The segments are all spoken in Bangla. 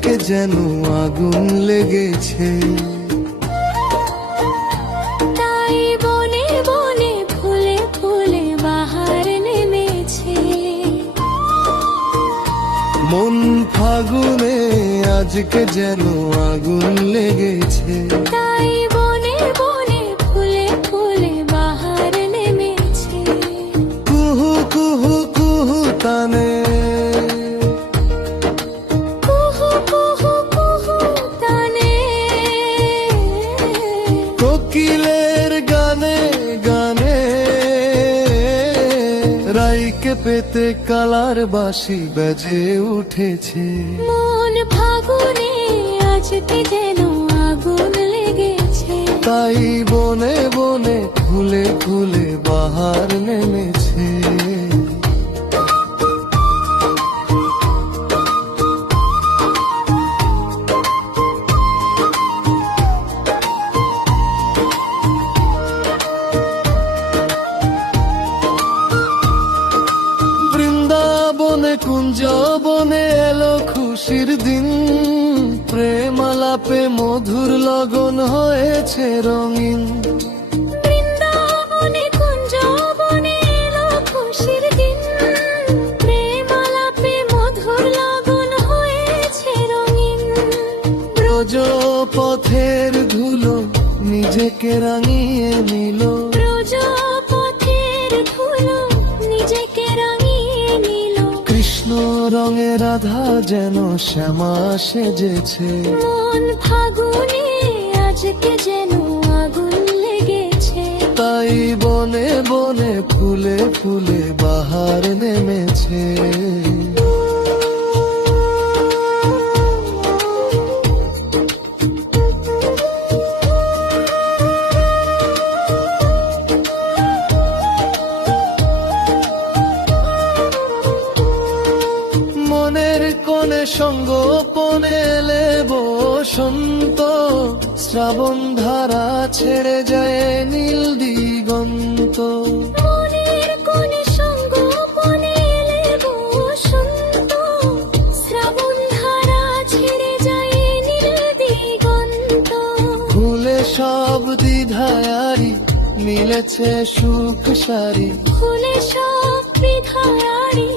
আজকে যেন আগুন লেগেছে। তাই বনে বনে ফুলে ফুলে বাহার নেমেছে। মন ফাগুনে আজকে যেন আগুন লেগেছে। তাই বনে বনে ফুলে ফুলে বাহার নেমেছে। কুহু কুহু কুহু তানে, কুহু কুহু কুহু তানে, কোকিলের গানে গানে, রাইকে পেতে কালার বাঁশি বেজে উঠেছে। মন ফাগুনে আজকে যেন আগুন লেগেছে। তাই বনে বনে ফুলে ফুলে বাহার নেমেছে। বৃন্দাবনে কুঞ্জ বনে এলো খুশির দিন, প্রেম আলাপে মধুর লগন হয়েছে রঙিন। বৃন্দাবনে কুঞ্জ বনে এলো খুশির দিন, প্রেম আলাপে মধুর লগন হয়েছে রঙিন। ব্রজ পথের ধুলো নিজেকে রাঙিয়ে নিল। ব্রজ পথের ধুলো নিজেকে রাঙিয়ে নিল। কৃষ্ণ রঙে রাধা যেন শ্যামা সেজেছে। মন ফাগুনে আজকে যেন আগুন লেগেছে। তাই বনে বনে ফুলে ফুলে বাহার নেমেছে। মনের কোণে সঙ্গোপনে এলে বসন্ত, শ্রাবণ ধারা ছেড়ে যায় নীল দিগন্ত। মনের কোণে সঙ্গোপনে এলে বসন্ত, শ্রাবণ ধারা ছেড়ে যায় নীল দিগন্ত। ভুলে সব দ্বিধায়ারি মিলেছে সুখ সারি। খুলে সব বিধায়ারি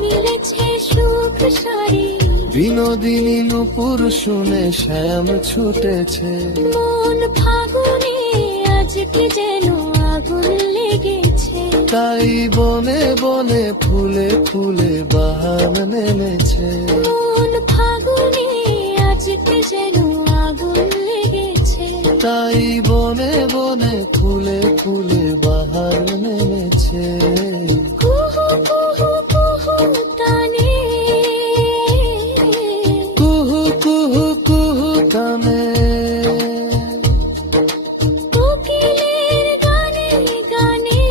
মিলেছে সুখ সারি। বিনোদিনী নূপুর শুনে শ্যাম ছুটেছে। মন ফাগুনে আজকে যেন আগুন লেগেছে। তাই বনে বনে ফুলে ফুলে বাহার নেমেছে। মন ফাগুনে আজকে যেন আগুন লেগেছে। তাই বনে বনে ফুলে ফুলে বাহার নেমেছে। কুহু কুহু কুহু টানে, কুহু কুহু কুহু কানে, কোকিলের গানে গানে,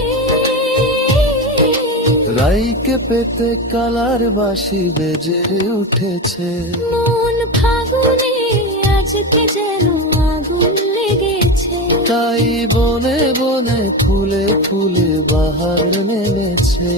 রাইকে পেতে কালার বাঁশি বেজে উঠেছে। মন ফাগুনে আজকে যেন আগুন লেগেছে। তাই বনে বনে ফুলে ফুলে বাহার নেমেছে।